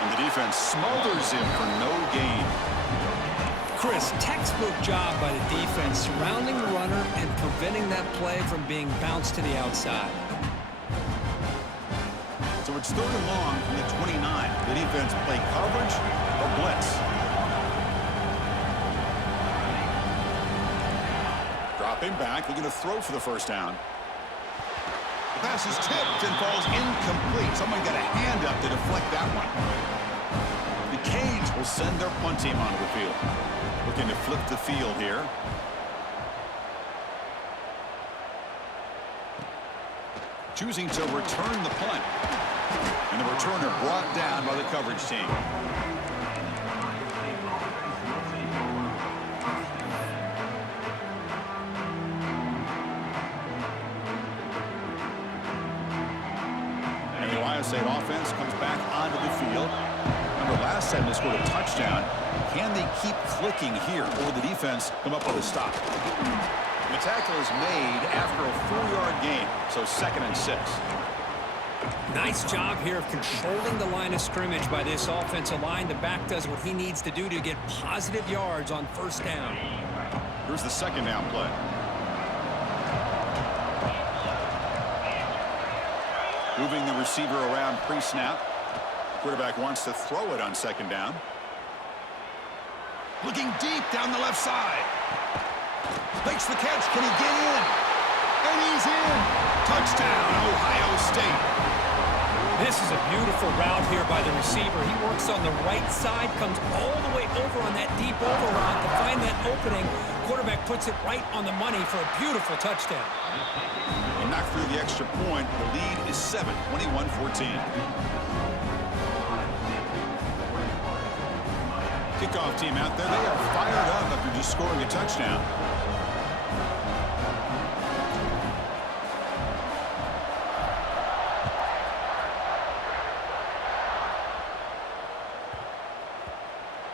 And the defense smothers him for no gain. Chris, textbook job by the defense surrounding the runner and preventing that play from being bounced to the outside. So it's 3rd and long from the 29. The defense play coverage or blitz. Dropping back, looking to throw for the first down. The pass is tipped and falls incomplete. Someone got a hand up to deflect that one. The Canes will send their punt team onto the field. Looking to flip the field here. Choosing to return the punt. And the returner brought down by the coverage team. And the Ohio State offense comes back onto the field. Remember, last time they scored a touchdown. Can they keep clicking here, or the defense come up with a stop? The tackle is made after a 4-yard gain, so 2nd and 6. Nice job here of controlling the line of scrimmage by this offensive line. The back does what he needs to do to get positive yards on 1st down. Here's the 2nd down play. Moving the receiver around pre-snap. Quarterback wants to throw it on 2nd down. Looking deep down the left side. Makes the catch. Can he get in? And he's in. Touchdown, Ohio State. This is a beautiful route here by the receiver. He works on the right side, comes all the way over on that deep over route to find that opening. Quarterback puts it right on the money for a beautiful touchdown. He knocked through the extra point. The lead is 7, 21-14. Kickoff team out there. They are fired up after just scoring a touchdown.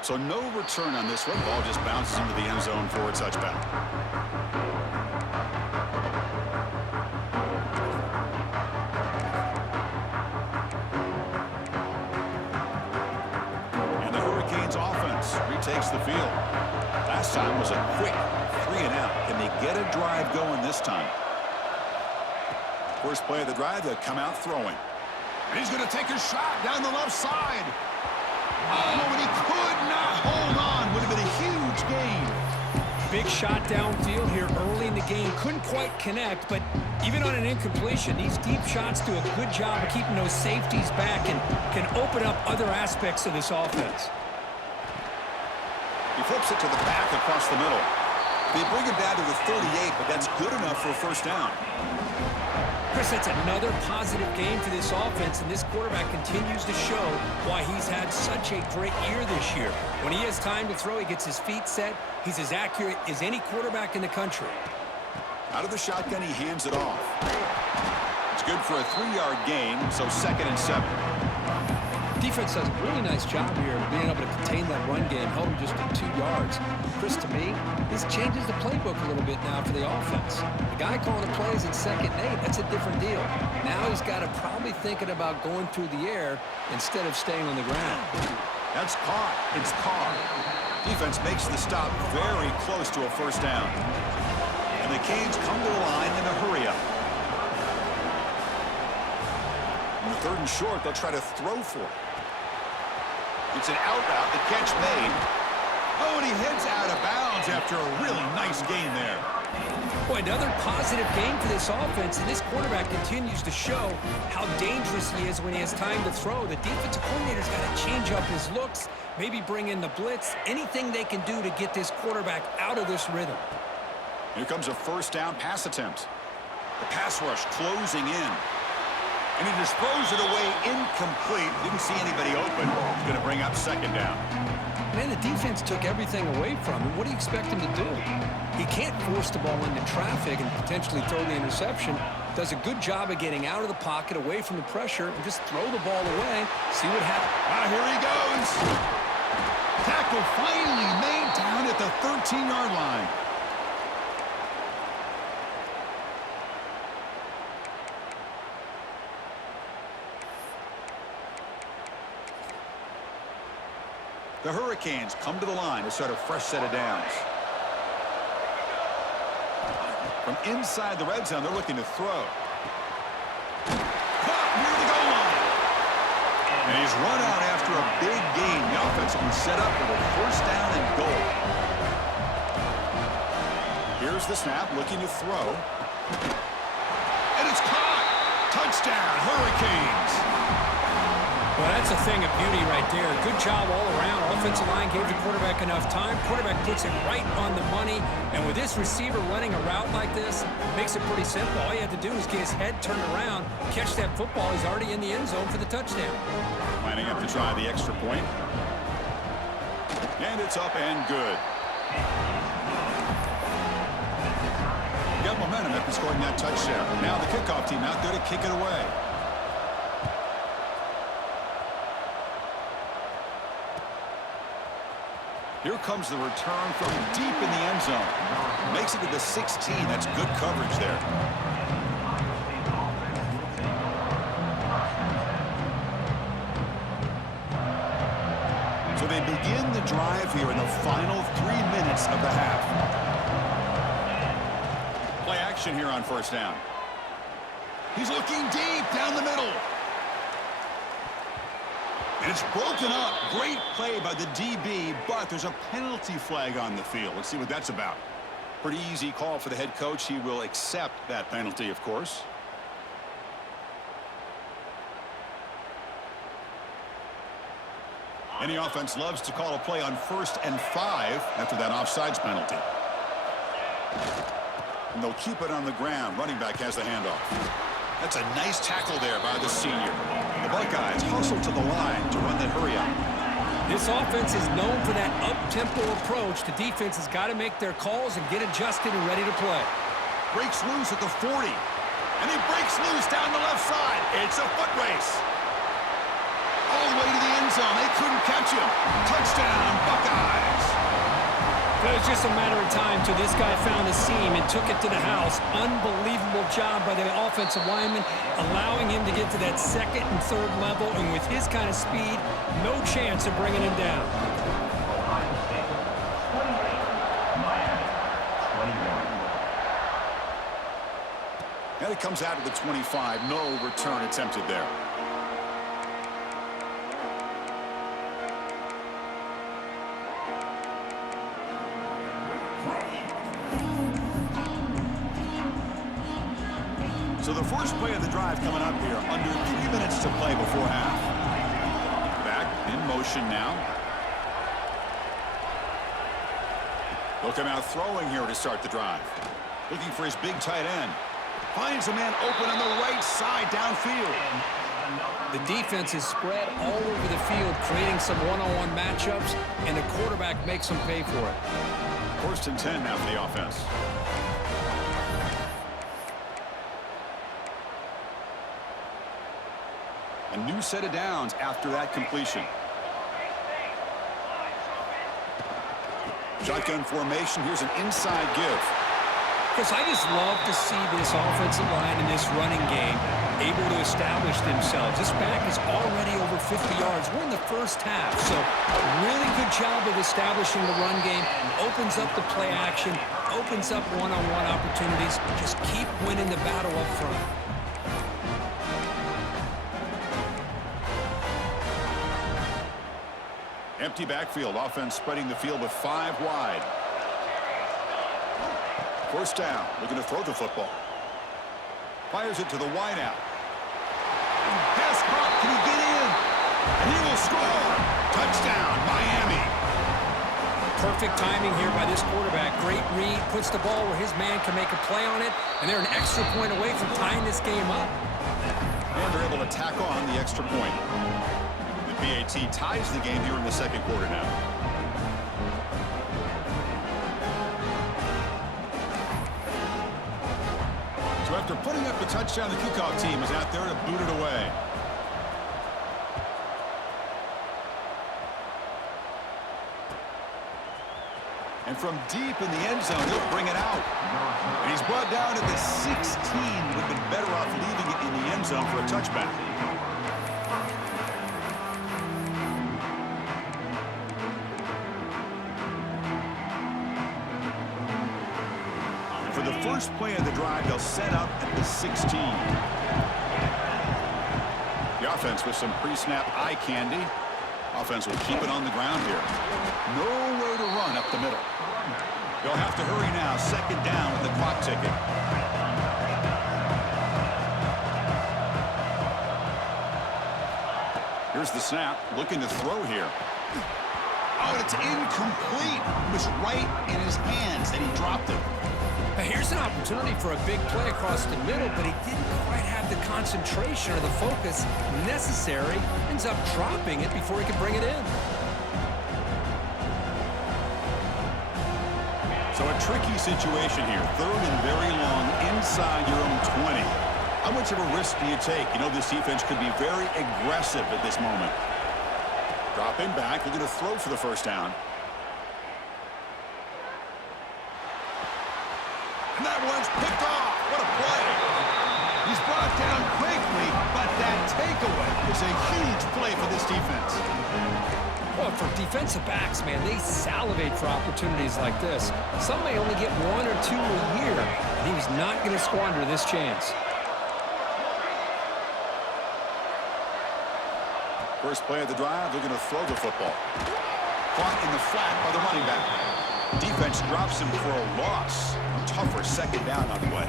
So no return on this one. Ball just bounces into the end zone for a touchback. And the Hurricanes offense retakes the field. Last time was a quick 3-and-out. Can they get a drive going this time? First play of the drive, they'll come out throwing. And he's going to take a shot down the left side. Oh, and he could not hold on. Would have been a huge gain. Big shot downfield here early in the game. Couldn't quite connect, but even on an incompletion, these deep shots do a good job of keeping those safeties back and can open up other aspects of this offense. He flips it to the back across the middle. They bring him down to the 38, but that's good enough for a first down. Chris, that's another positive game for this offense, and this quarterback continues to show why he's had such a great year this year. When he has time to throw, he gets his feet set. He's as accurate as any quarterback in the country. Out of the shotgun, he hands it off. It's good for a 3-yard gain, so 2nd and 7. Defense does a really nice job here of being able to contain that run game, held him just to 2 yards. Chris, to me, this changes the playbook a little bit now for the offense. The guy calling the plays at 2nd and 8, that's a different deal. Now he's got to probably thinking about going through the air instead of staying on the ground. That's caught. It's Carr. Defense makes the stop very close to a first down. And the Canes come to the line in a hurry up. On the 3rd and short, they'll try to throw for it. It's an out route, the catch made. Oh, and he heads out of bounds after a really nice gain there. Boy, another positive game for this offense, and this quarterback continues to show how dangerous he is when he has time to throw. The defensive coordinator's got to change up his looks, maybe bring in the blitz, anything they can do to get this quarterback out of this rhythm. Here comes a first down pass attempt. The pass rush closing in. And he just throws it away incomplete. Didn't see anybody open. He's going to bring up 2nd down. Man, the defense took everything away from him. What do you expect him to do? He can't force the ball into traffic and potentially throw the interception. Does a good job of getting out of the pocket, away from the pressure, and just throw the ball away. See what happens. Ah, here he goes. Tackle finally made down at the 13-yard line. The Hurricanes come to the line to start a fresh set of downs. From inside the red zone, they're looking to throw. Caught near the goal line. And he's run out after a big gain. The offense will be set up with a first down and goal. Here's the snap, looking to throw. And it's caught. Touchdown, Hurricanes. Well, that's a thing of beauty right there. Good job all around. Offensive line gave the quarterback enough time. Quarterback puts it right on the money. And with this receiver running a route like this, makes it pretty simple. All you have to do is get his head turned around, catch that football. He's already in the end zone for the touchdown. Lining up to try the extra point. And it's up and good. Got momentum after scoring that touchdown. Now the kickoff team out there to kick it away. Here comes the return from deep in the end zone. Makes it to the 16. That's good coverage there. So they begin the drive here in the final 3 minutes of the half. Play action here on first down. He's looking deep down the middle. And it's broken up. Great play by the DB, but there's a penalty flag on the field. Let's see what that's about. Pretty easy call for the head coach. He will accept that penalty, of course. Any offense loves to call a play on 1st and 5 after that offsides penalty. And they'll keep it on the ground. Running back has the handoff. That's a nice tackle there by the senior. The Buckeyes hustle to the line to run that hurry up. This offense is known for that up-tempo approach. The defense has got to make their calls and get adjusted and ready to play. Breaks loose at the 40. And he breaks loose down the left side. It's a foot race. All the way to the end zone. They couldn't catch him. Touchdown, Buckeyes. It was just a matter of time till this guy found the seam and took it to the house. Unbelievable job by the offensive lineman, allowing him to get to that 2nd and 3rd level, and with his kind of speed, no chance of bringing him down. And it comes out to the 25. No return attempted there. So the first play of the drive coming up here, under 3 minutes to play before half. Back in motion now. They'll come out throwing here to start the drive. Looking for his big tight end. Finds a man open on the right side downfield. The defense is spread all over the field, creating some one-on-one matchups, and the quarterback makes them pay for it. 1st and 10 now for the offense. A new set of downs after that completion. Shotgun formation. Here's an inside give. Chris, I just love to see this offensive line in this running game able to establish themselves. This back is already over 50 yards. We're in the first half, so really good job of establishing the run game. Opens up the play action, opens up one-on-one opportunities. Just keep winning the battle up front. Empty backfield. Offense spreading the field with 5 wide. First down. Looking to throw the football. Fires it to the wideout. Pass caught. Can he get in? And he will score. Touchdown, Miami. Perfect timing here by this quarterback. Great read. Puts the ball where his man can make a play on it. And they're an extra point away from tying this game up. And they're able to tack on the extra point. The BAT ties the game here in the 2nd quarter now. So after putting up the touchdown, the kickoff team is out there to boot it away. And from deep in the end zone, he'll bring it out. And he's brought down to the 16. Would have been better off leaving it in the end zone for a touchback. first play of the drive, they'll set up at the 16. The offense with some pre-snap eye candy. Offense will keep it on the ground here. Nowhere to run up the middle. They'll have to hurry now. Second down with the clock ticking. Here's the snap. Looking to throw here. Oh, it's incomplete. It was right in his hands, and he dropped it. Here's an opportunity for a big play across the middle, but he didn't quite have the concentration or the focus necessary. Ends up dropping it before he could bring it in. So a tricky situation here. Third and very long inside your own 20. How much of a risk do you take? You know this defense could be very aggressive at this moment. Dropping back. Looking to throw for the first down. And that one's picked off. What a play. He's brought down quickly, but that takeaway is a huge play for this defense. Well, for defensive backs, man, they salivate for opportunities like this. Some may only get one or two a year, and he was not going to squander this chance. First play of the drive, they're going to throw the football. Caught in the flat by the running back. Defense drops him for a loss. A tougher second down on the way.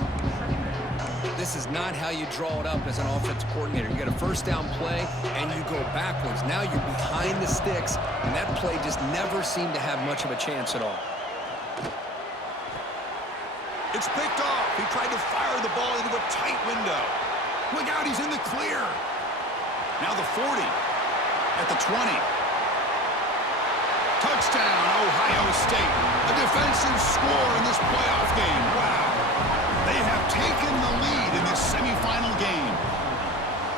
This is not how you draw it up as an offensive coordinator. You got a first down play, and you go backwards. Now you're behind the sticks, and that play just never seemed to have much of a chance at all. It's picked off. He tried to fire the ball into a tight window. Look out, he's in the clear. Now the 40. At the 20. Touchdown, Ohio State. A defensive score in this playoff game. Wow. They have taken the lead in this semifinal game.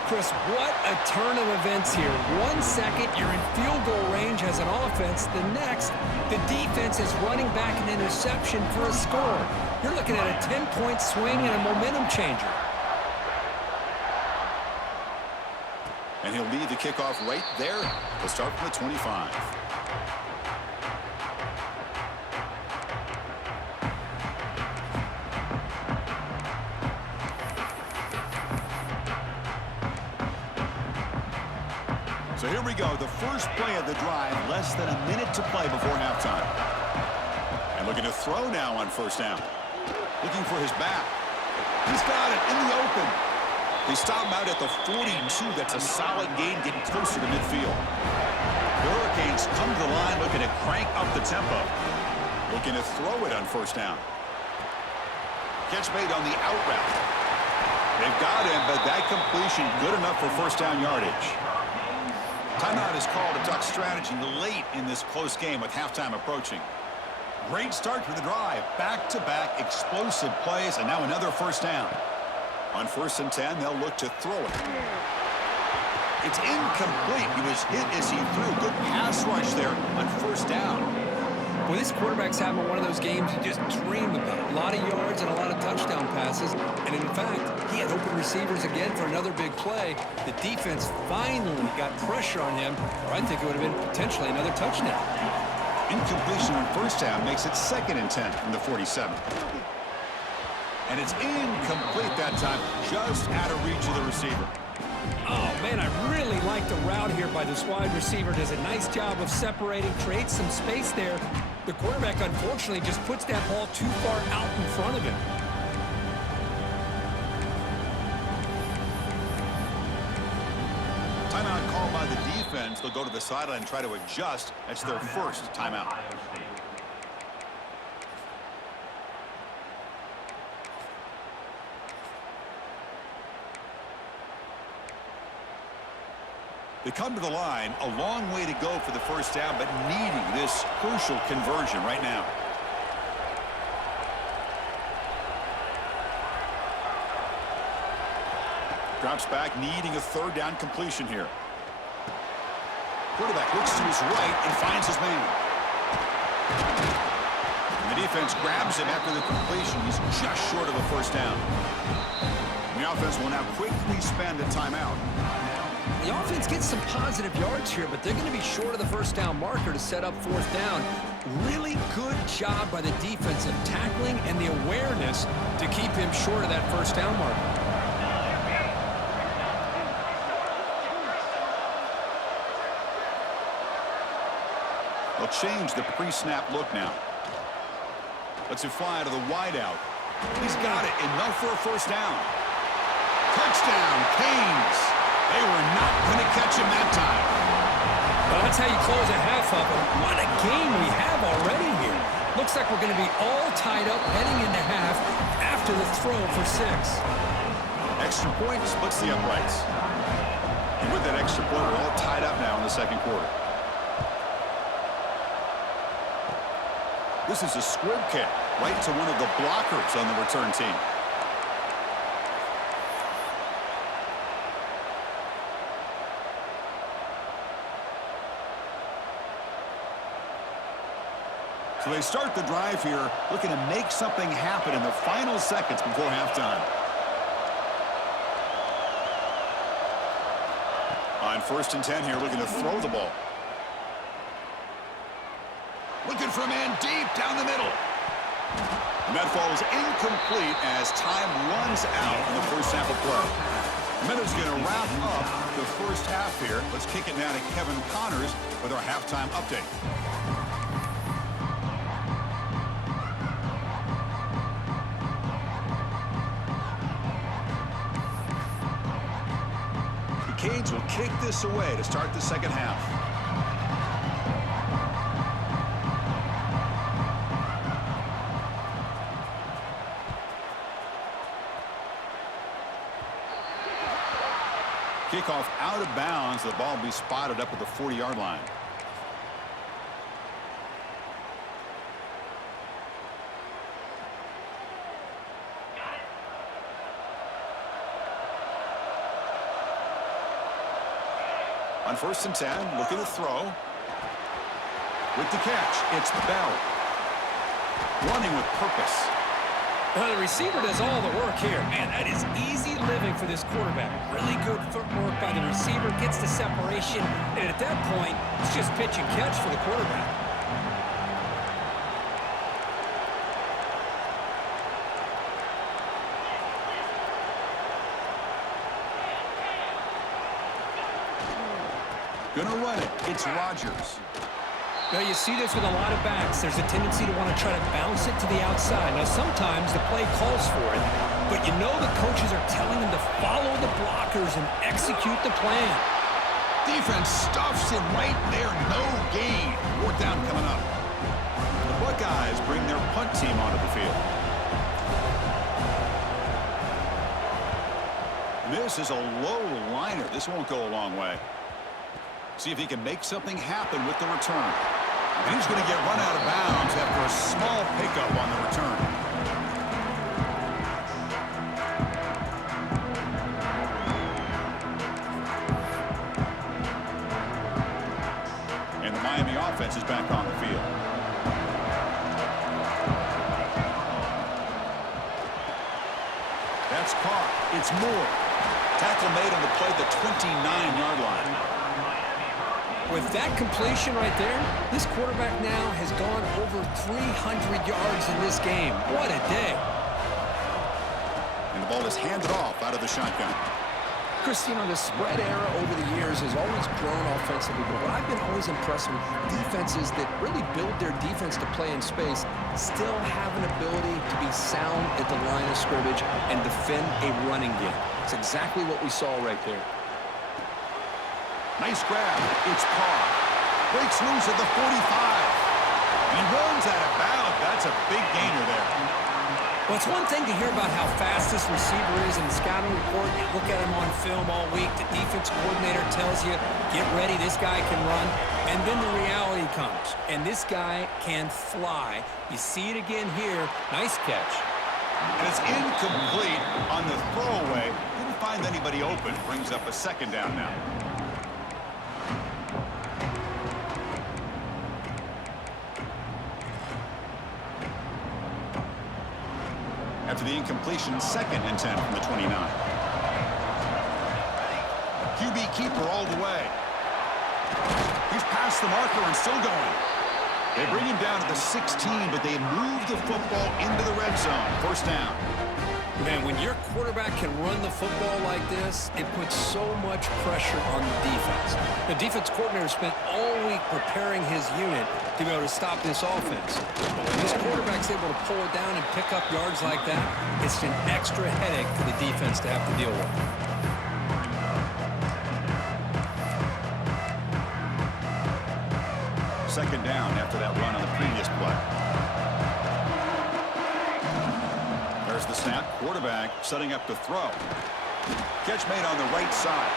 Chris, what a turn of events here. 1 second, you're in field goal range as an offense. The next, the defense is running back an interception for a score. You're looking at a 10-point swing and a momentum changer. And he'll lead the kickoff right there. He'll start from the 25. So here we go. The first play of the drive. Less than a minute to play before halftime. And looking to throw now on first down. Looking for his back. He's got it in the open. They stop him out at the 42. That's a solid gain, getting closer to midfield. The Hurricanes come to the line looking to crank up the tempo. Looking to throw it on first down. Catch made on the out route. They've got him, but that completion good enough for first down yardage. Timeout is called. A duck strategy late in this close game with halftime approaching. Great start to the drive. Back-to-back explosive plays, and now another first down. On 1st and 10, they'll look to throw it. It's incomplete. He was hit as he threw. Good pass rush there on first down. Well, this quarterback's having one of those games you just dream about. A lot of yards and a lot of touchdown passes. And in fact, he had open receivers again for another big play. The defense finally got pressure on him, or I think it would have been potentially another touchdown. Incompletion on first down makes it 2nd and 10 from the 47. And it's incomplete that time, just out of reach of the receiver. Oh, man, I really like the route here by this wide receiver. Does a nice job of separating, creates some space there. The quarterback, unfortunately, just puts that ball too far out in front of him. Timeout called by the defense. They'll go to the sideline and try to adjust. That's their first timeout. They come to the line, a long way to go for the first down, but needing this crucial conversion right now. Drops back, needing a 3rd down completion here. Quarterback looks to his right and finds his man. And the defense grabs him after the completion. He's just short of a first down. And the offense will now quickly spend a timeout. The offense gets some positive yards here, but they're going to be short of the first down marker to set up fourth down. Really good job by the defense of tackling and the awareness to keep him short of that first down marker. They'll change the pre-snap look now. Lets it fly to the wideout. He's got it, enough for a first down. Touchdown, Canes. They were not going to catch him that time. Well, that's how you close a half of it. What a game we have already here. Looks like we're going to be all tied up heading into half after the throw for 6. Extra point splits the uprights. And with that extra point, we're all tied up now in the second quarter. This is a squib kick right to one of the blockers on the return team. So they start the drive here, looking to make something happen in the final seconds before halftime. On 1st and 10 here, looking to throw the ball. Looking for a man deep down the middle. And that falls incomplete as time runs out in the first half of play. Minutes going to wrap up the first half here. Let's kick it now to Kevin Connors with our halftime update. The Canes will kick this away to start the second half. Kickoff out of bounds. The ball will be spotted up at the 40-yard line. On 1st and 10, looking to throw. With the catch, it's Bell. Running with purpose. Well, the receiver does all the work here. Man, that is easy living for this quarterback. Really good footwork by the receiver, gets the separation, and at that point, it's just pitch and catch for the quarterback. Gonna run it. It's Rodgers. Now, you see this with a lot of backs. There's a tendency to want to try to bounce it to the outside. Now, sometimes the play calls for it, but you know the coaches are telling them to follow the blockers and execute the plan. Defense stuffs him right there. No gain. 4th down coming up. The Buckeyes bring their punt team onto the field. This is a low liner. This won't go a long way. See if he can make something happen with the return. And he's going to get run out of bounds after a small pickup on the return. And the Miami offense is back on the field. That's caught. It's Moore. Tackle made on the play at the 29-yard line. With that completion right there, this quarterback now has gone over 300 yards in this game. What a day. And the ball is handed off out of the shotgun. Chris, you know, the spread era over the years has always grown offensively, but what I've been always impressed with defenses that really build their defense to play in space still have an ability to be sound at the line of scrimmage and defend a running game. It's exactly what we saw right there. Nice grab. It's Carr. Breaks loose at the 45. And he runs out of bounds. That's a big gainer there. Well, it's one thing to hear about how fast this receiver is in the scouting report. You look at him on film all week. The defense coordinator tells you, get ready, this guy can run. And then the reality comes. And this guy can fly. You see it again here. Nice catch. And it's incomplete on the throwaway. Didn't find anybody open. Brings up a 2nd down now. After the incompletion, 2nd and 10 from the 29. QB QB keeper all the way. He's past the marker and still going. They bring him down at the 16, but they move the football into the red zone. First down. Man, when your quarterback can run the football like this, it puts so much pressure on the defense. The defense coordinator spent all week preparing his unit to be able to stop this offense. But when this quarterback's able to pull it down and pick up yards like that, it's an extra headache for the defense to have to deal with. Second down after that run on the previous play. There's the snap. Quarterback setting up to throw. Catch made on the right side.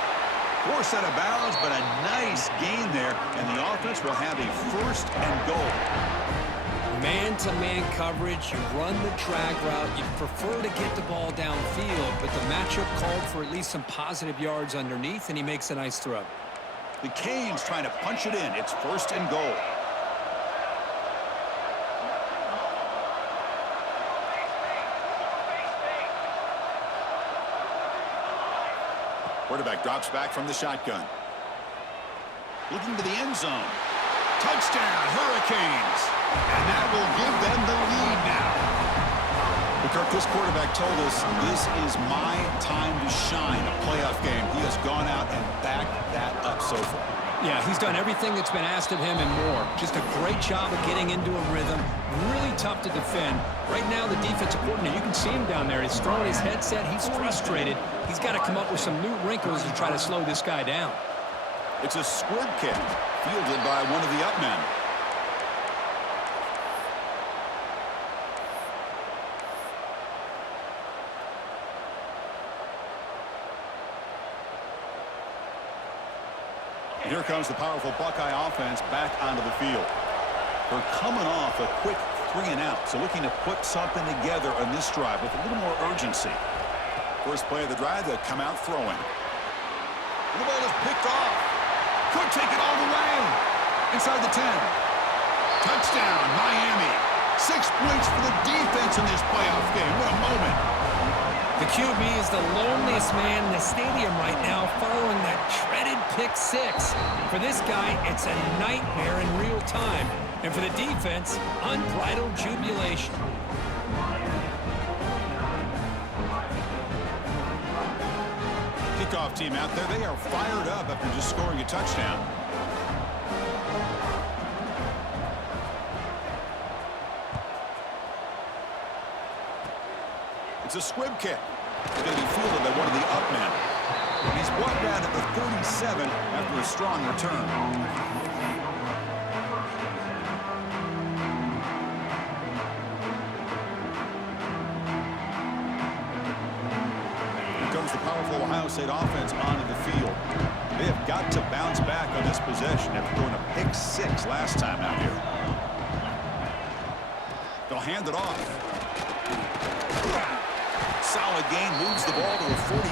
Forced out of bounds, but a nice gain there, and the offense will have a first and goal. Man-to-man coverage, you run the drag route, you prefer to get the ball downfield, but the matchup called for at least some positive yards underneath, and he makes a nice throw. The Canes trying to punch it in. It's first and goal. Quarterback drops back from the shotgun. Looking to the end zone. Touchdown, Hurricanes. And that will give them the lead now. But Kirk, this quarterback told us this is my time to shine, a playoff game. He has gone out and backed that up so far. Yeah, he's done everything that's been asked of him and more. Just a great job of getting into a rhythm. Really tough to defend. Right now, the defensive coordinator, you can see him down there. He's throwing his headset. He's frustrated. He's got to come up with some new wrinkles to try to slow this guy down. It's a squib kick, fielded by one of the up men. Here comes the powerful Buckeye offense back onto the field. They're coming off a quick 3-and-out, so looking to put something together on this drive with a little more urgency. First play of the drive, they'll come out throwing. And the ball is picked off. Could take it all the way. Inside the 10. Touchdown, Miami. 6 points for the defense in this playoff game. What a moment. The QB is the loneliest man in the stadium right now following that shredded pick six. For this guy, it's a nightmare in real time. And for the defense, unbridled jubilation. Kickoff team out there. They are fired up after just scoring a touchdown. It's a squib kick. It's going to be fielded by one of the up men. And he's brought down at the 37 after a strong return. Here comes the powerful Ohio State offense onto the field. They have got to bounce back on this possession after throwing a pick six last time out here. They'll hand it off. Solid gain, moves the ball to a 43.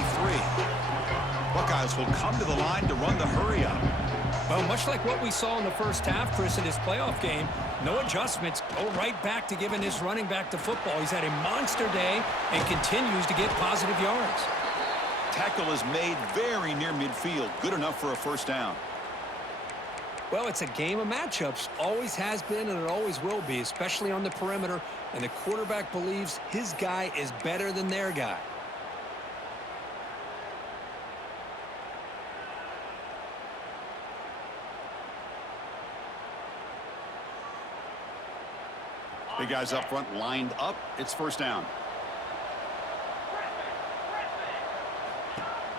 Buckeyes will come to the line to run the hurry up. Well, much like what we saw in the first half, Chris, in his playoff game, no adjustments, go right back to giving his running back the football. He's had a monster day and continues to get positive yards. Tackle is made very near midfield. Good enough for a first down. Well, it's a game of matchups. Always has been and it always will be, especially on the perimeter. And the quarterback believes his guy is better than their guy. Big guys up front lined up. It's first down.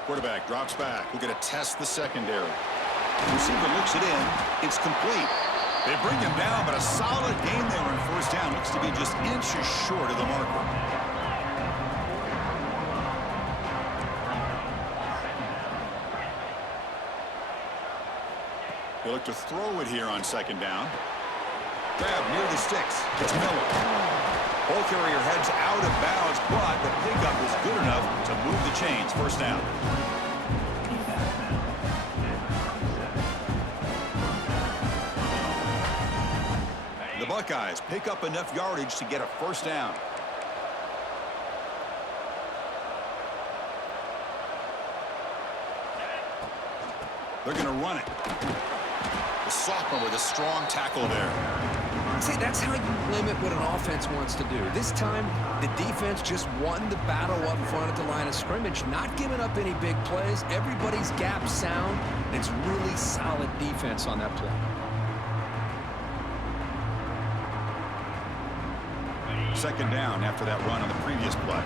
Quarterback drops back. We're going to test the secondary. The receiver looks it in. It's complete. They bring him down, but a solid gain there on first down. Looks to be just inches short of the marker. They look to throw it here on second down. Grab near the sticks. It's Miller. Ball carrier heads out of bounds, but the pickup is good enough to move the chains. First down. The Buckeyes pick up enough yardage to get a first down. They're going to run it. The sophomore with a strong tackle there. See, that's how you limit what an offense wants to do. This time, the defense just won the battle up front at the line of scrimmage, not giving up any big plays. Everybody's gap sound, and it's really solid defense on that play. Second down after that run on the previous play.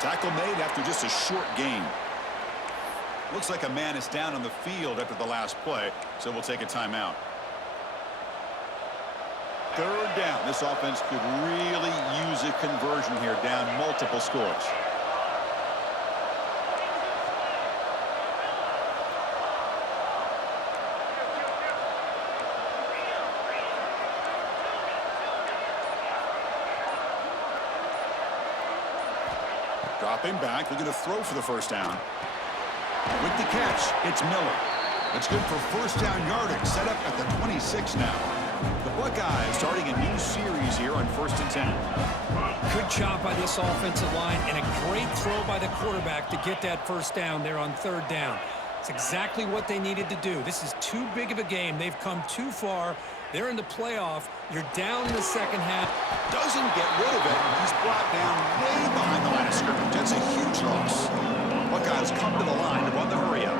Tackle made after just a short gain. Looks like a man is down on the field after the last play, so we'll take a timeout. Third down. This offense could really use a conversion here, down multiple scores. Dropping back, looking to throw for the first down. With the catch, it's Miller. It's good for first down yardage, set up at the 26 now. The Buckeyes starting a new series here on 1st and 10. Good job by this offensive line and a great throw by the quarterback to get that first down there on 3rd down. It's exactly what they needed to do. This is too big of a game. They've come too far. They're in the playoff. You're down in the second half. Doesn't get rid of it. He's brought down way behind the line of scrimmage. That's a huge loss. Buckeyes come to the line to run the hurry up.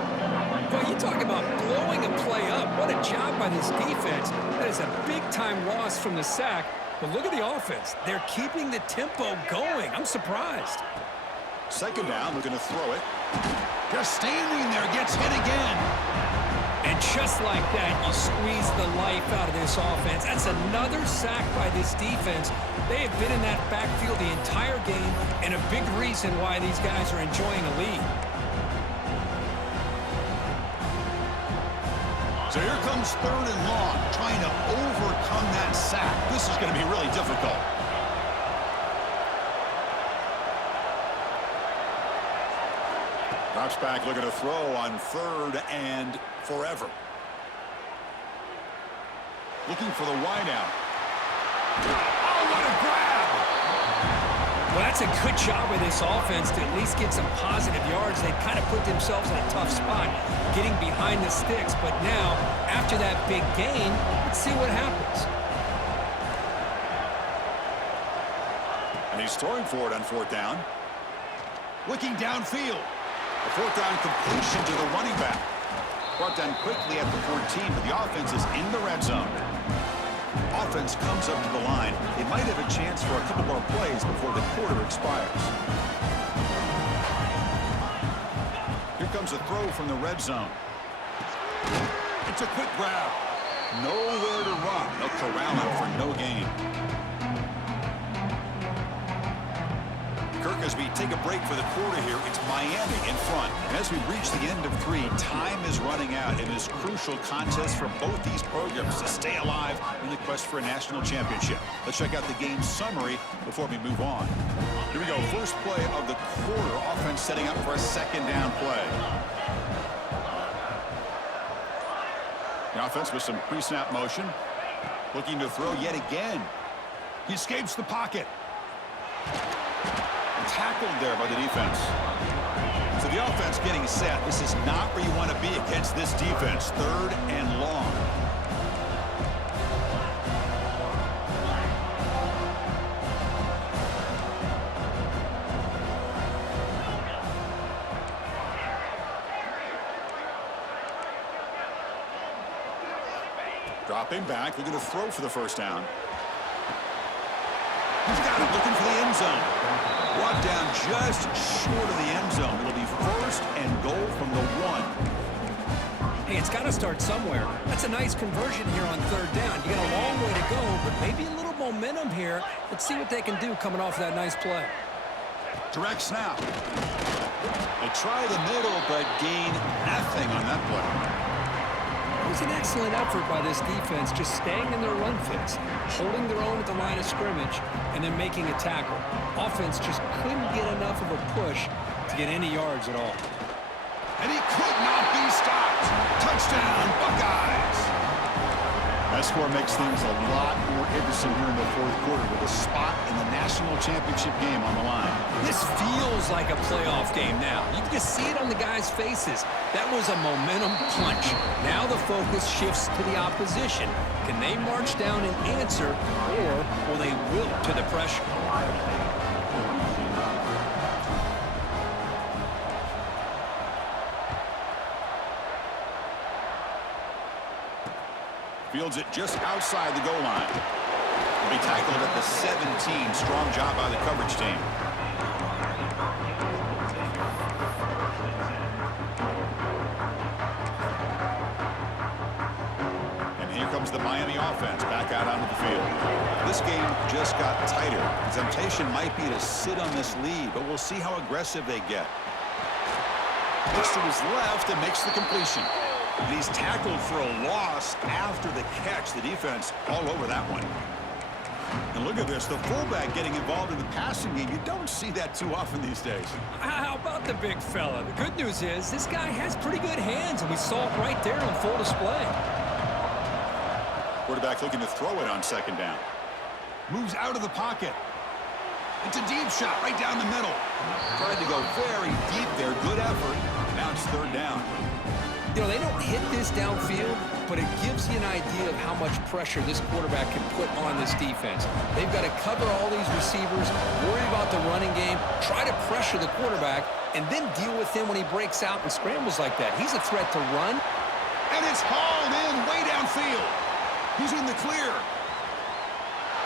Well, you talk about blowing a play up. What a job by this defense. That is a big-time loss from the sack. But look at the offense. They're keeping the tempo going. I'm surprised. Second down, we're going to throw it. Just standing there, gets hit again. And just like that, you squeeze the life out of this offense. That's another sack by this defense. They have been in that backfield the entire game, and a big reason why these guys are enjoying a lead. So here comes 3rd and long, trying to overcome that sack. This is going to be really difficult. Drops back, looking to throw on 3rd and forever. Looking for the wideout. Oh, what a grab! Well, that's a good job by this offense to at least get some positive yards. They kind of put themselves in a tough spot getting behind the sticks. But now, after that big gain, let's see what happens. And he's throwing for it on 4th down. Looking downfield. A 4th down completion to the running back. Brought down quickly at the 14, but the offense is in the red zone. Offense comes up to the line. They might have a chance for a couple more plays before the quarter expires. Here comes a throw from the red zone. It's a quick grab. Nowhere to run. They'll corral him for no gain. Kirk, as we take a break for the quarter here, it's Miami in front. And as we reach the end of 3, time is running out in this crucial contest for both these programs to stay alive in the quest for a national championship. Let's check out the game summary before we move on. Here we go. First play of the quarter. Offense setting up for a 2nd down play. The offense with some pre-snap motion. Looking to throw yet again. He escapes the pocket. Tackled there by the defense. So the offense getting set. This is not where you want to be against this defense. 3rd and long. Dropping back, looking to throw for the first down. He's got it, looking for the end zone. Brought down just short of the end zone. It'll be 1st and goal from the 1. Hey, it's got to start somewhere. That's a nice conversion here on 3rd down. You got a long way to go, but maybe a little momentum here. Let's see what they can do coming off that nice play. Direct snap. They try the middle, but gain nothing on that play. It was an excellent effort by this defense, just staying in their run fits, holding their own at the line of scrimmage, and then making a tackle. Offense just couldn't get enough of a push to get any yards at all. And he could not be stopped. Touchdown, Buckeyes. That score makes things a lot more interesting here in the fourth quarter with a spot in the national championship game on the line. This feels like a playoff game now. You can just see it on the guys' faces. That was a momentum punch. Now the focus shifts to the opposition. Can they march down and answer, or will they wilt to the pressure? Fields it just outside the goal line. Will be tackled at the 17. Strong job by the coverage team. And here comes the Miami offense back out onto the field. This game just got tighter. The temptation might be to sit on this lead, but we'll see how aggressive they get. Looks to his left and makes the completion. And he's tackled for a loss after the catch. The defense all over that one. And look at this, the fullback getting involved in the passing game. You don't see that too often these days. How about the big fella? The good news is this guy has pretty good hands, and we saw it right there on full display. Quarterback looking to throw it on second down. Moves out of the pocket. It's a deep shot right down the middle. Tried to go very deep there. Good effort. Now it's third down. You know, they don't hit this downfield, but it gives you an idea of how much pressure this quarterback can put on this defense. They've got to cover all these receivers, worry about the running game, try to pressure the quarterback, and then deal with him when he breaks out and scrambles like that. He's a threat to run. And it's hauled in way downfield. He's in the clear.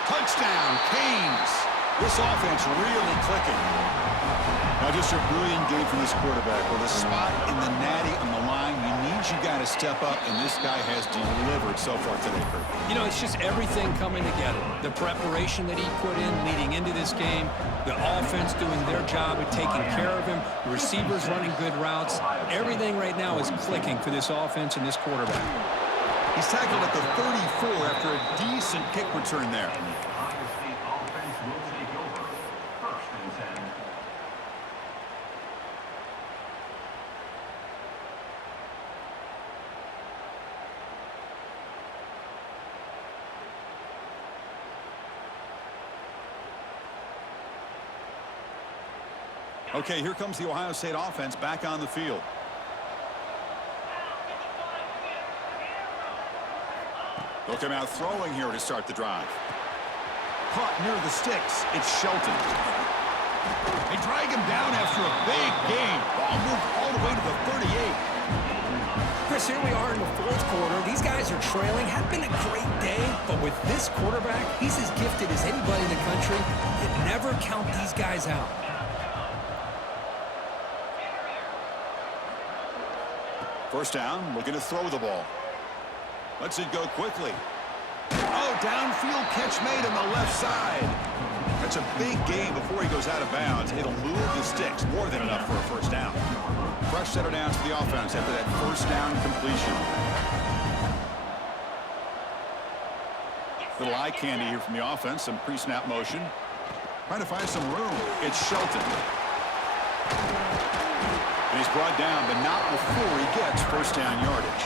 Touchdown, Canes. This offense really clicking. Now just a brilliant game from this quarterback. With a spot in the natty on the line, you got to step up, and this guy has delivered so far today, Kurt. You know, it's just everything coming together. The preparation that he put in leading into this game, the offense doing their job of taking care of him, the receivers running good routes. Everything right now is clicking for this offense and this quarterback. He's tackled at the 34 after a decent kick return there. Okay, here comes the Ohio State offense back on the field. They'll come out throwing here to start the drive. Caught near the sticks. It's Shelton. They drag him down after a big gain. Ball moved all the way to the 38. Chris, here we are in the fourth quarter. These guys are trailing. Had been a great day, but with this quarterback, he's as gifted as anybody in the country. You never count these guys out. First down, looking to throw the ball. Lets it go quickly. Oh, downfield catch made on the left side. That's a big gain before he goes out of bounds. It'll move the sticks, more than enough for a first down. Fresh set of downs for the offense after that first down completion. Little eye candy here from the offense, some pre-snap motion. Trying to find some room. It's Shelton. And he's brought down, but not before he gets first down yardage.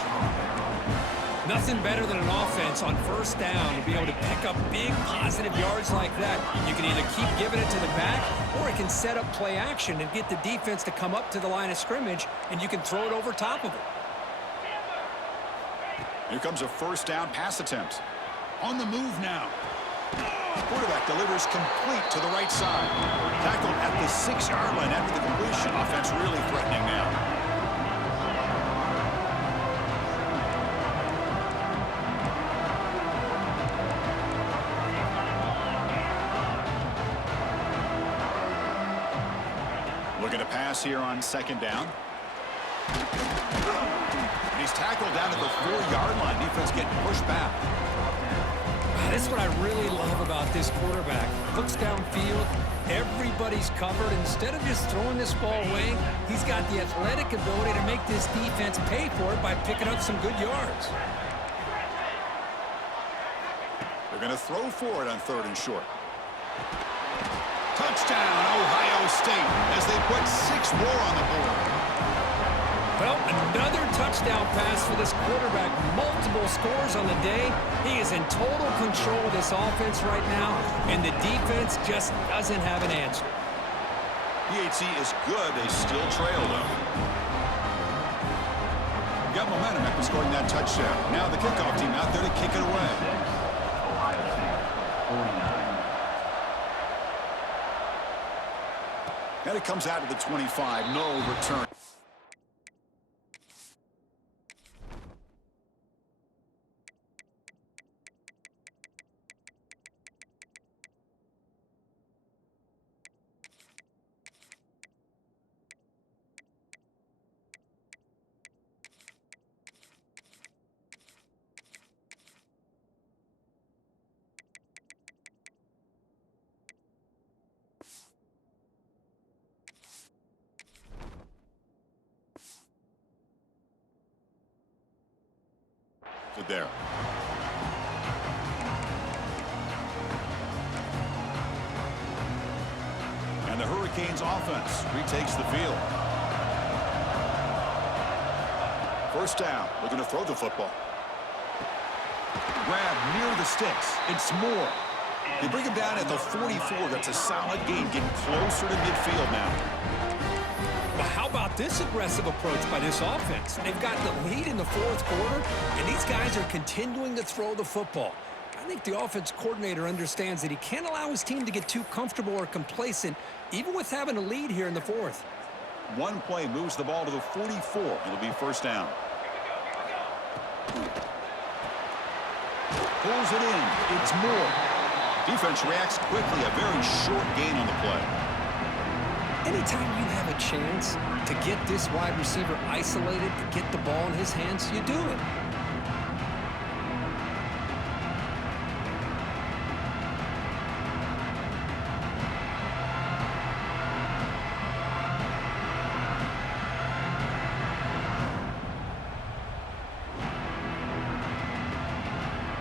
Nothing better than an offense on first down to be able to pick up big positive yards like that. You can either keep giving it to the back, or it can set up play action and get the defense to come up to the line of scrimmage, and you can throw it over top of it. Here comes a first down pass attempt. On the move now. Quarterback delivers complete to the right side. Tackled at the 6-yard line after the completion. Offense really threatening now. Looking to pass here on second down. And he's tackled down at the 4-yard line. Defense getting pushed back. That's what I really love about this quarterback. Looks downfield, everybody's covered. Instead of just throwing this ball away, he's got the athletic ability to make this defense pay for it by picking up some good yards. They're going to throw for it on third and short. Touchdown, Ohio State, as they put 6 more on the board. Well, another touchdown pass for this quarterback. Multiple scores on the day. He is in total control of this offense right now, and the defense just doesn't have an answer. PHC is good. They still trail, though. Got momentum after scoring that touchdown. Now the kickoff team out there to kick it away. And it comes out to the 25. No return. There. And the Hurricanes offense retakes the field. First down, looking to throw the football. Grab near the sticks. It's Moore. They bring him down at the 44. That's a solid gain, getting closer to midfield now. Well, how about this aggressive approach by this offense? They've got the lead in the fourth quarter, and these guys are continuing to throw the football. I think the offense coordinator understands that he can't allow his team to get too comfortable or complacent, even with having a lead here in the fourth. One play moves the ball to the 44. It'll be first down. Pulls it in. It's Moore. Defense reacts quickly. A very short gain on the play. Anytime you have a chance to get this wide receiver isolated, to get the ball in his hands, you do it.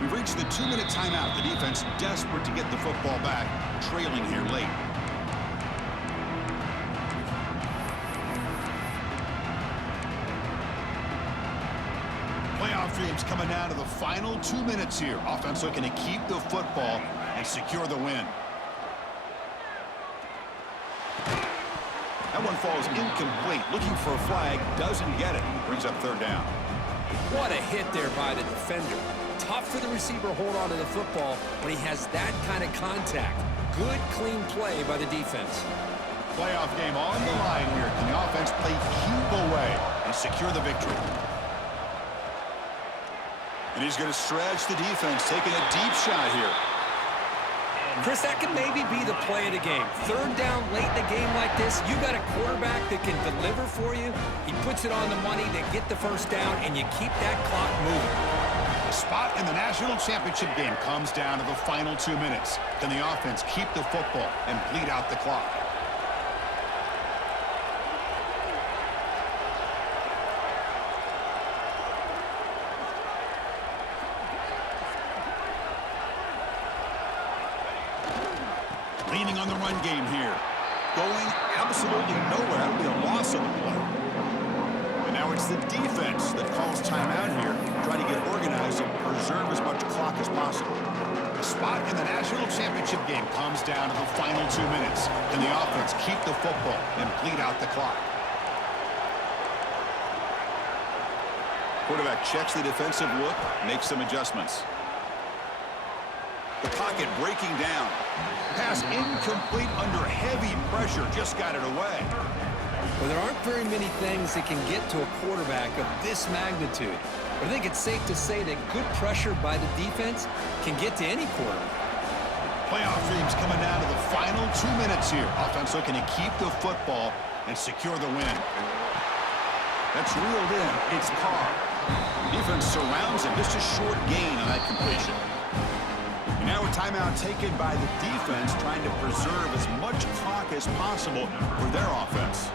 We've reached the 2-minute timeout. The defense desperate to get the football back, trailing here late. Playoff dreams coming down to the final 2 minutes here. Offense looking to keep the football and secure the win. That one falls incomplete. Looking for a flag, doesn't get it. Brings up third down. What a hit there by the defender. Tough for the receiver to hold on to the football when he has that kind of contact. Good, clean play by the defense. Playoff game on the line here. Can the offense play keep away and secure the victory? And he's going to stretch the defense, taking a deep shot here. Chris, that could maybe be the play of the game. Third down late in the game like this, you got a quarterback that can deliver for you. He puts it on the money, they get the first down, and you keep that clock moving. The spot in the national championship game comes down to the final 2 minutes. Can the offense keep the football and bleed out the clock? Leaning on the run game here. Going absolutely nowhere. That'll be a loss of the play. And now it's the defense that calls timeout here, trying to get organized and preserve as much clock as possible. The spot in the national championship game comes down to the final 2 minutes. Can the offense keep the football and bleed out the clock? Quarterback checks the defensive look, makes some adjustments. The pocket breaking down. Pass incomplete under heavy pressure. Just got it away. Well, there aren't very many things that can get to a quarterback of this magnitude. But I think it's safe to say that good pressure by the defense can get to any quarterback. Playoff dreams coming down to the final 2 minutes here. Offense looking to keep the football and secure the win. That's reeled in. It's Carr. Defense surrounds him. Just a short gain on that completion. And now a timeout taken by the defense, trying to preserve as much clock as possible for their offense.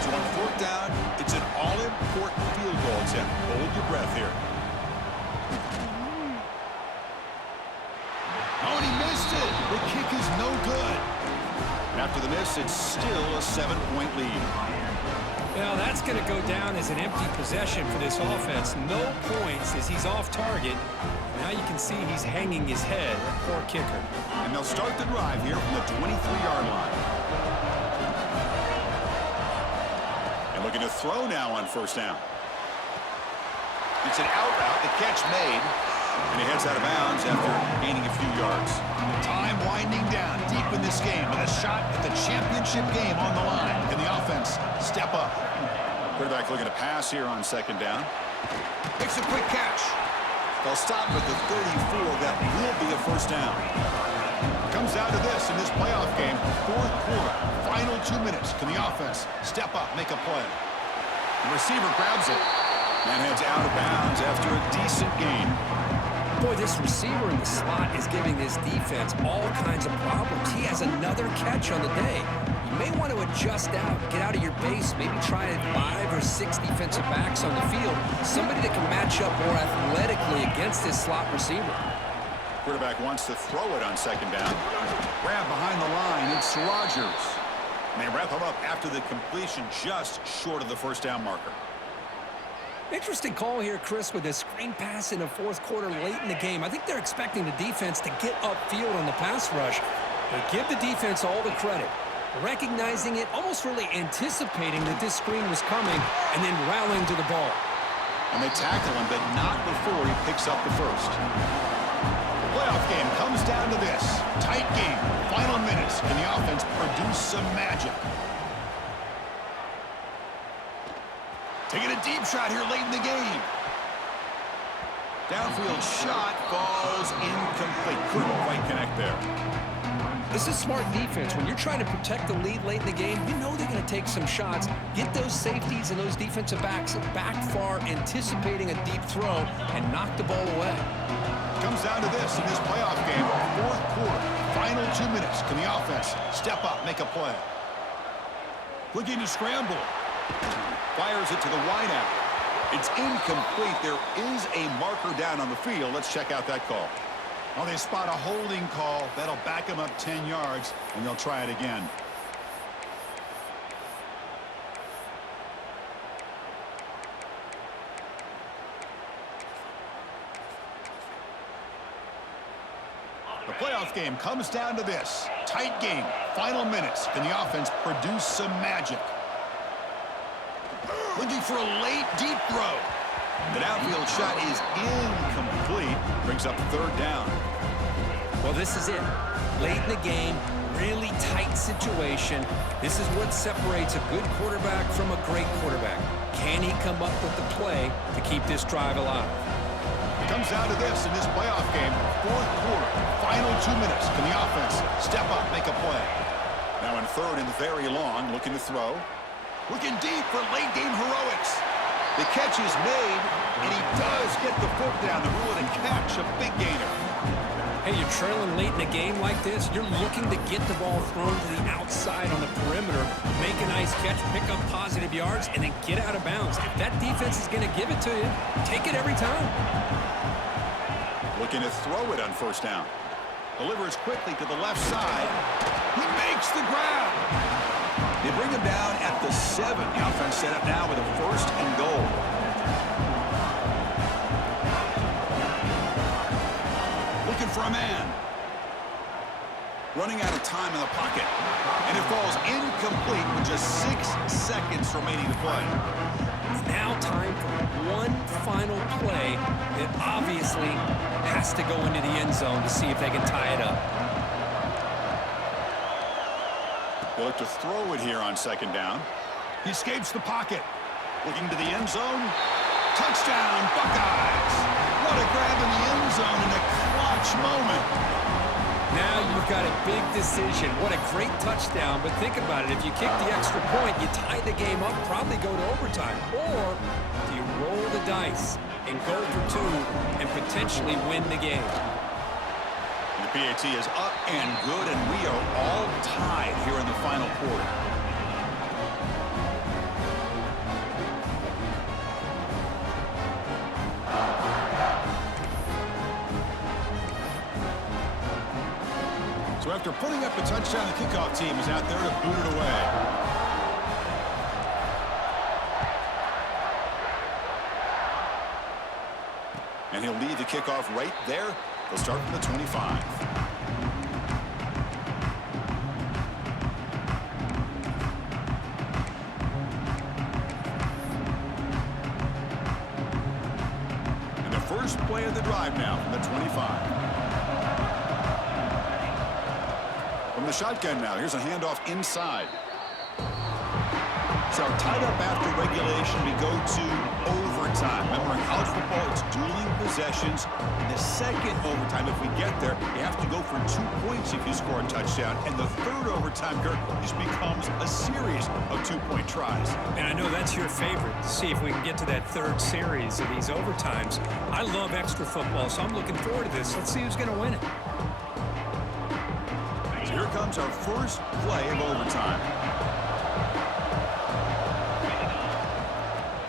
So on fourth down, it's an all-important field goal attempt. Hold your breath here. Oh, and he missed it. The kick is no good. And after the miss, it's still a 7-point lead. Well, that's going to go down as an empty possession for this offense. No points as he's off target. Now you can see he's hanging his head. Poor kicker. And they'll start the drive here from the 23-yard line. And looking to throw now on first down. It's an out route, the catch made, and he heads out of bounds after gaining a few yards. Time winding down deep in this game with a shot at the championship game on the line. Can the offense step up? Quarterback looking to pass here on second down. Makes a quick catch. They'll stop at the 34. That will be a first down. Comes down to this in this playoff game. Fourth quarter, final 2 minutes. Can the offense step up, make a play? The receiver grabs it and heads out of bounds after a decent gain. Boy, this receiver in the slot is giving this defense all kinds of problems. He has another catch on the day. You may want to adjust out, get out of your base, maybe try 5 or 6 defensive backs on the field, somebody that can match up more athletically against this slot receiver. Quarterback wants to throw it on second down. Grab behind the line, it's Rodgers. And they wrap him up after the completion just short of the first down marker. Interesting call here, Chris, with a screen pass in the fourth quarter late in the game. I think they're expecting the defense to get upfield on the pass rush. But give the defense all the credit. Recognizing it, almost really anticipating that this screen was coming, and then rallying to the ball. And they tackle him, but not before he picks up the first. The playoff game comes down to this. Tight game, final minutes, and the offense produce some magic. Taking a deep shot here late in the game. Downfield shot falls incomplete. Couldn't quite connect there. This is smart defense. When you're trying to protect the lead late in the game, you know they're going to take some shots. Get those safeties and those defensive backs back far, anticipating a deep throw, and knock the ball away. Comes down to this in this playoff game. Fourth quarter, final 2 minutes. Can the offense step up, make a play? Looking to scramble. Fires it to the wideout. It's incomplete. There is a marker down on the field. Let's check out that call. Oh, they spot a holding call. That'll back them up 10 yards, and they'll try it again. The playoff game comes down to this. Tight game, final minutes. Can the offense produce some magic? Looking for a late, deep throw. The downfield shot is incomplete. Brings up third down. Well, this is it. Late in the game, really tight situation. This is what separates a good quarterback from a great quarterback. Can he come up with the play to keep this drive alive? It comes down to this in this playoff game. Fourth quarter, final 2 minutes. Can the offense step up, make a play? Now in third and very long, looking to throw. Looking deep for late-game heroics. The catch is made, and he does get the foot down to rule it a catch, a big gainer. Hey, you're trailing late in a game like this, you're looking to get the ball thrown to the outside on the perimeter, make a nice catch, pick up positive yards, and then get out of bounds. If that defense is going to give it to you, take it every time. Looking to throw it on first down. Delivers quickly to the left side. He makes the grab. They bring him down at the 7. The offense set up now with a first and goal. Looking for a man. Running out of time in the pocket. And it falls incomplete with just 6 seconds remaining to play. Now time for one final play that obviously has to go into the end zone to see if they can tie it up. They look to throw it here on second down. He escapes the pocket. Looking to the end zone. Touchdown, Buckeyes! What a grab in the end zone in a clutch moment. Now you've got a big decision. What a great touchdown, but think about it. If you kick the extra point, you tie the game up, probably go to overtime. Or do you roll the dice and go for 2 and potentially win the game? The PAT is up and good, and we are all tied here in the final quarter. So after putting up a touchdown, the kickoff team is out there to boot it away. And he'll lead the kickoff right there. They'll start from the 25. And the first play of the drive now from the 25. From the shotgun now, here's a handoff inside. So tied up after regulation, we go to overtime. Remember, in college football, it's dueling possessions. In the second overtime, if we get there, you have to go for 2 points if you score a touchdown. And the third overtime, Kurt, just becomes a series of 2-point tries. And I know that's your favorite, to see if we can get to that third series of these overtimes. I love extra football, so I'm looking forward to this. Let's see who's going to win it. So here comes our first play of overtime.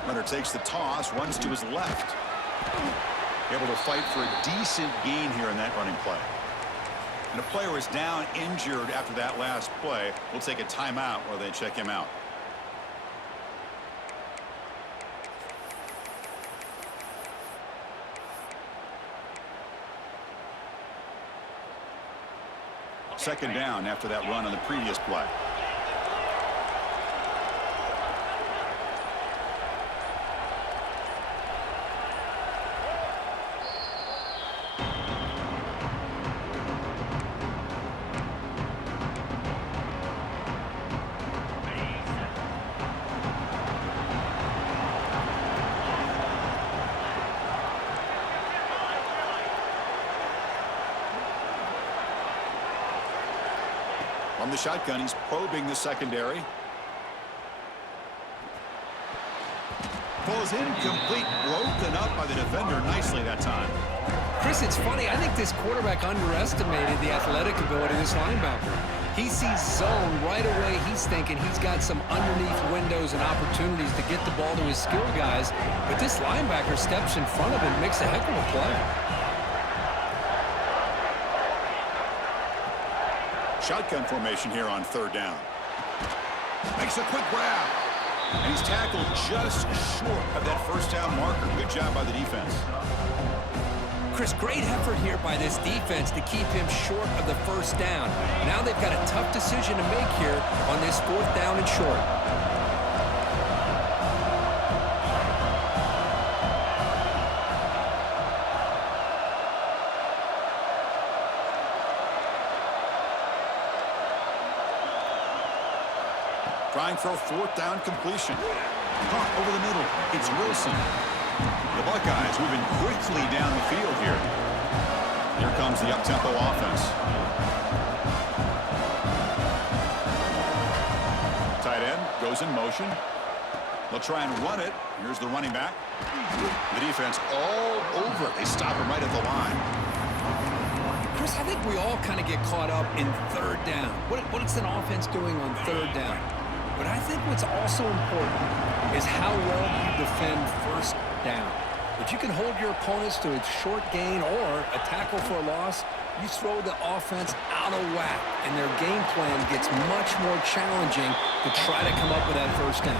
Runner takes the toss, runs to his left. Able to fight for a decent gain here in that running play. And a player is down injured after that last play. We'll take a timeout while they check him out. Second down after that run on the previous play. From the shotgun, he's probing the secondary. Falls incomplete, broken up by the defender nicely that time. Chris, it's funny. I think this quarterback underestimated the athletic ability of this linebacker. He sees zone right away. He's thinking he's got some underneath windows and opportunities to get the ball to his skill guys. But this linebacker steps in front of him, makes a heck of a play. Shotgun formation here on third down. Makes a quick grab. And he's tackled just short of that first down marker. Good job by the defense. Chris, great effort here by this defense to keep him short of the first down. Now they've got a tough decision to make here on this fourth down and short. Trying for a fourth down completion. Caught over the middle. It's Wilson. The Buckeyes moving quickly down the field here. Here comes the up-tempo offense. Tight end goes in motion. They'll try and run it. Here's the running back. The defense all over it. They stop him right at the line. Chris, I think we all kind of get caught up in third down. What's an offense doing on third down? But I think what's also important is how well you defend first down. If you can hold your opponents to a short gain or a tackle for a loss, you throw the offense out of whack, and their game plan gets much more challenging to try to come up with that first down.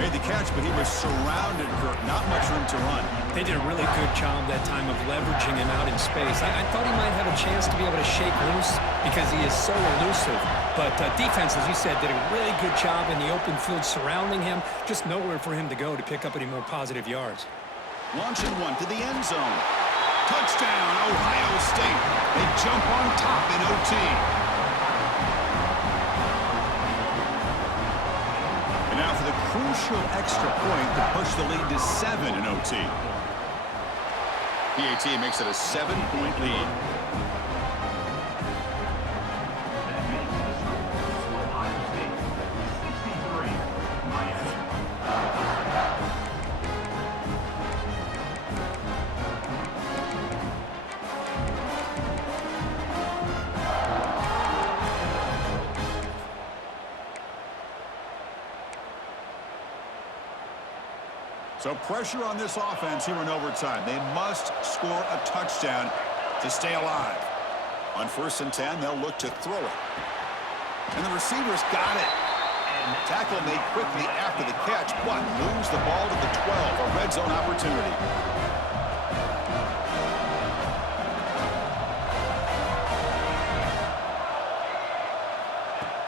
Made the catch, but he was surrounded, Kirk. Not much room to run. They did a really good job that time of leveraging him out in space. I thought he might have a chance to be able to shake loose because he is so elusive. But defense, as you said, did a really good job in the open field surrounding him. Just nowhere for him to go to pick up any more positive yards. Launching one to the end zone. Touchdown, Ohio State. They jump on top in OT. And now for the crucial extra point to push the lead to 7 in OT. PAT makes it a 7-point lead. So pressure on this offense here in overtime. They must score a touchdown to stay alive. On 1st and 10, they'll look to throw it. And the receiver's got it. Tackle made quickly after the catch, but moves the ball to the 12, a red zone opportunity.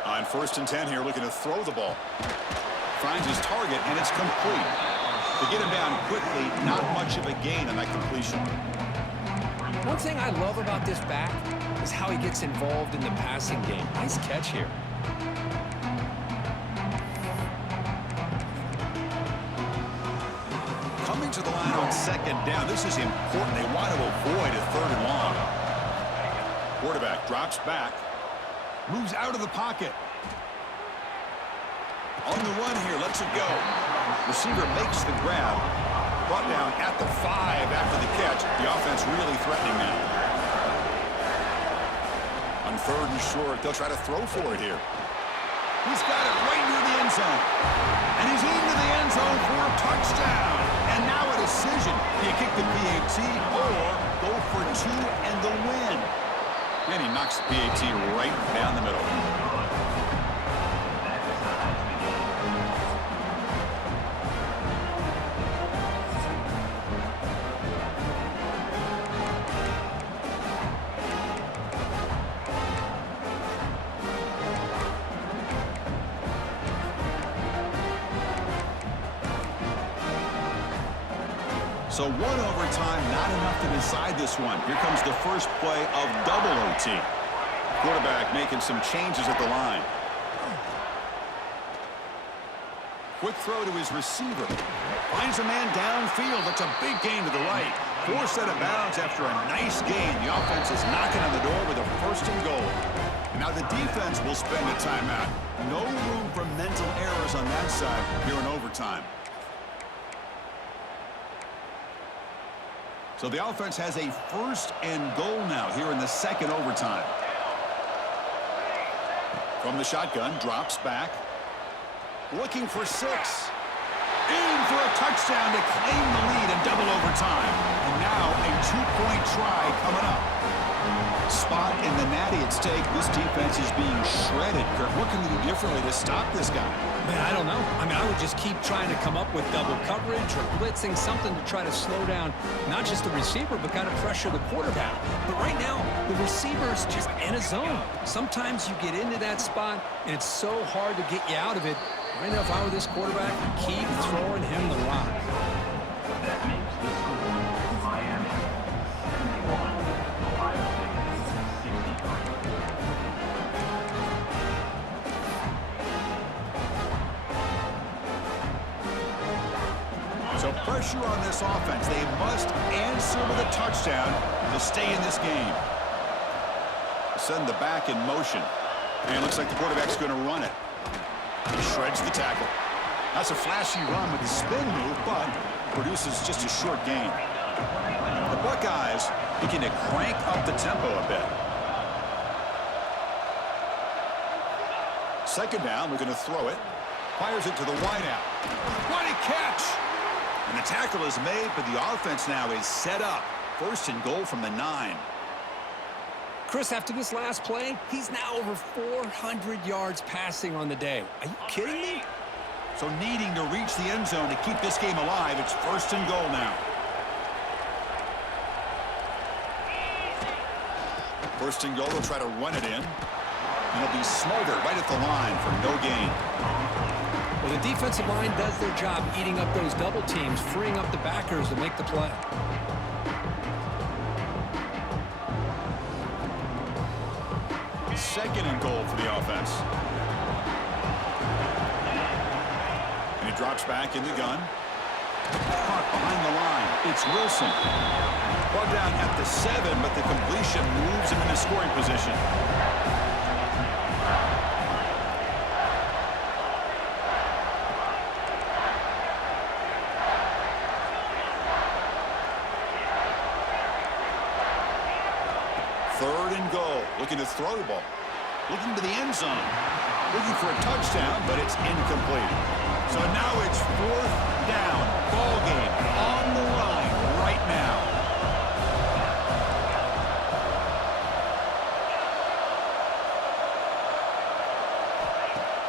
On 1st and 10 here, looking to throw the ball. Finds his target, and it's complete. To get him down quickly, not much of a gain on that completion. One thing I love about this back is how he gets involved in the passing game. Nice catch here. Coming to the line on 2nd down. This is important. They want to avoid a 3rd and long. Quarterback drops back. Moves out of the pocket. On the run here, lets it go. Receiver makes the grab. Brought down at the 5 after the catch. The offense really threatening now. On 3rd and short, they'll try to throw for it here. He's got it right near the end zone. And he's into the end zone for a touchdown. And now a decision. Do you kick the PAT or go for 2 and the win? And he knocks the PAT right down the middle. So 1 overtime, not enough to decide this one. Here comes the first play of double OT. Quarterback making some changes at the line. Quick throw to his receiver. Finds a man downfield. That's a big gain to the right. Forced out of bounds after a nice gain. The offense is knocking on the door with a 1st and goal. And now the defense will spend a timeout. No room for mental errors on that side here in overtime. So the offense has a 1st and goal now here in the 2nd overtime. From the shotgun, drops back. Looking for 6. In for a touchdown to claim the lead in double overtime. And now a 2-point try coming up. Spot in the natty at stake. This defense is being shredded. Kirk, what can they do differently to stop this guy? Man, I don't know. I mean, I would just keep trying to come up with double coverage or blitzing, something to try to slow down not just the receiver, but kind of pressure the quarterback. But right now, the receiver is just in a zone. Sometimes you get into that spot, and it's so hard to get you out of it. Right now, if I were this quarterback, I'd keep throwing him the rock. That makes the score Miami 71, Ohio State 63. So pressure on this offense. They must answer with a touchdown to stay in this game. Send the back in motion. And it looks like the quarterback's going to run it. He shreds the tackle. That's a flashy run with the spin move, but produces just a short gain. The Buckeyes looking to crank up the tempo a bit. 2nd down, looking to throw it. Fires it to the wideout. What a catch! And the tackle is made, but the offense now is set up. 1st and goal from the 9. Chris, after this last play, he's now over 400 yards passing on the day. Are you kidding me? So needing to reach the end zone to keep this game alive, it's 1st and goal now. 1st and goal, they'll try to run it in. And it'll be Smolder right at the line for no gain. Well, the defensive line does their job eating up those double teams, freeing up the backers to make the play. 2nd and goal for the offense. And he drops back in the gun. Caught behind the line. It's Wilson. Brought down at the 7, but the completion moves him into scoring position. Third and goal. Looking to throw the ball. Looking to the end zone. Looking for a touchdown, but it's incomplete. So now it's 4th down. Ball game on the line right now.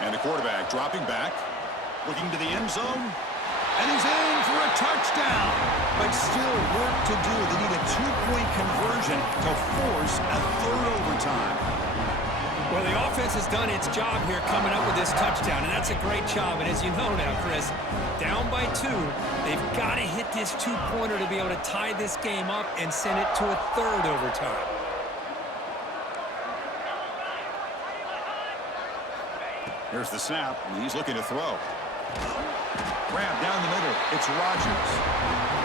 And the quarterback dropping back, looking to the end zone, and he's in for a touchdown. But still work to do. They need a 2-point conversion to force a third overtime. Well, the offense has done its job here coming up with this touchdown, and that's a great job. And as you know now, Chris, down by 2, they've got to hit this 2-pointer to be able to tie this game up and send it to a third overtime. Here's the snap, and he's looking to throw. Grab down the middle. It's Rodgers.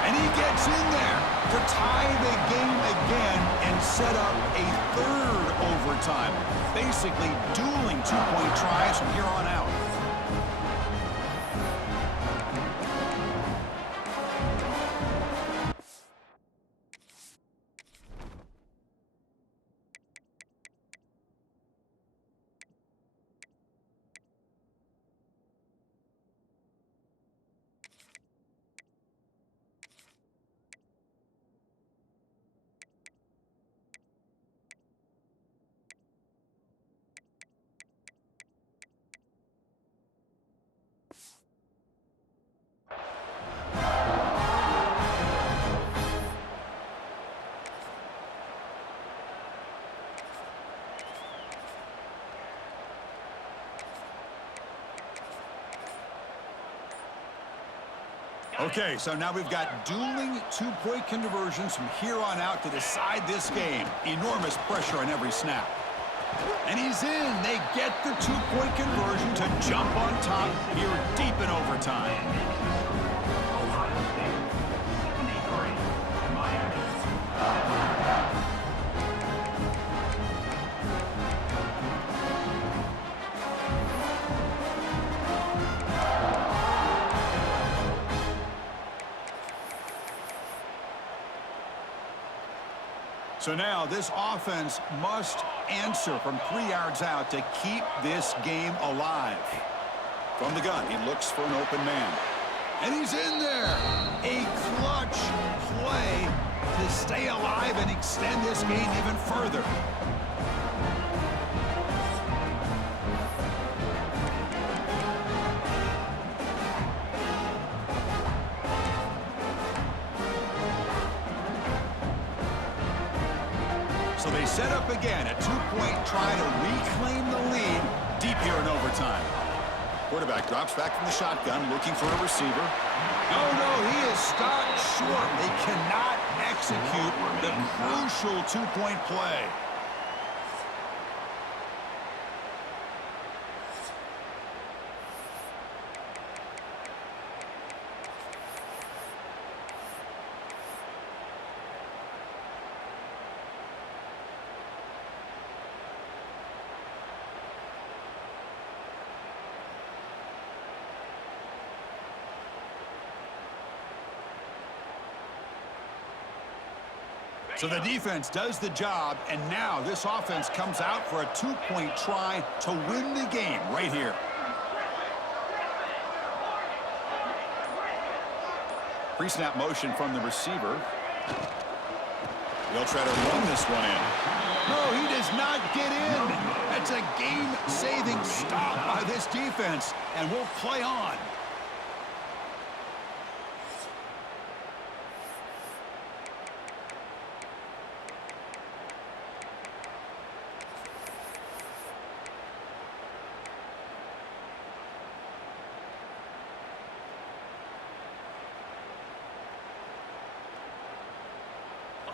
And he gets in there to tie the game again and set up a third overtime. Basically dueling 2-point tries from here on out. Okay, so now we've got dueling 2-point conversions from here on out to decide this game. Enormous pressure on every snap. And he's in. They get the 2-point conversion to jump on top here deep in overtime. Ohio State 73, Miami. So now this offense must answer from 3 yards out to keep this game alive. From the gun, he looks for an open man. And he's in there. A clutch play to stay alive and extend this game even further. So they set up again, a 2-point try to reclaim the lead deep here in overtime. Quarterback drops back from the shotgun, looking for a receiver. Oh, no, he is stopped short. They cannot execute the crucial 2-point play. So the defense does the job, and now this offense comes out for a 2-point try to win the game right here. Pre-snap motion from the receiver. They'll try to run this one in. No, he does not get in. That's a game-saving stop by this defense, and we'll play on.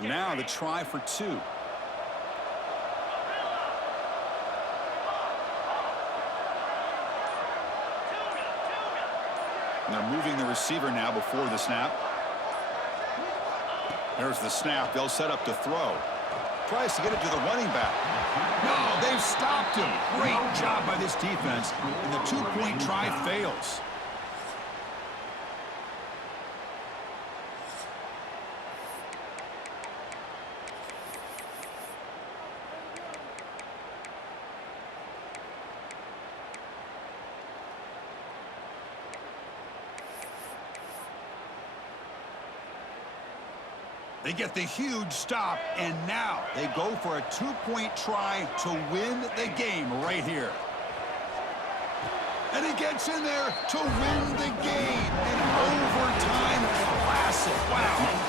Now the try for 2. And they're moving the receiver now before the snap. There's the snap. They'll set up to throw. Tries to get it to the running back. No, they've stopped him. Great job by this defense. And the 2-point try fails. They get the huge stop, and now they go for a 2-point try to win the game right here. And he gets in there to win the game. An overtime classic. Wow.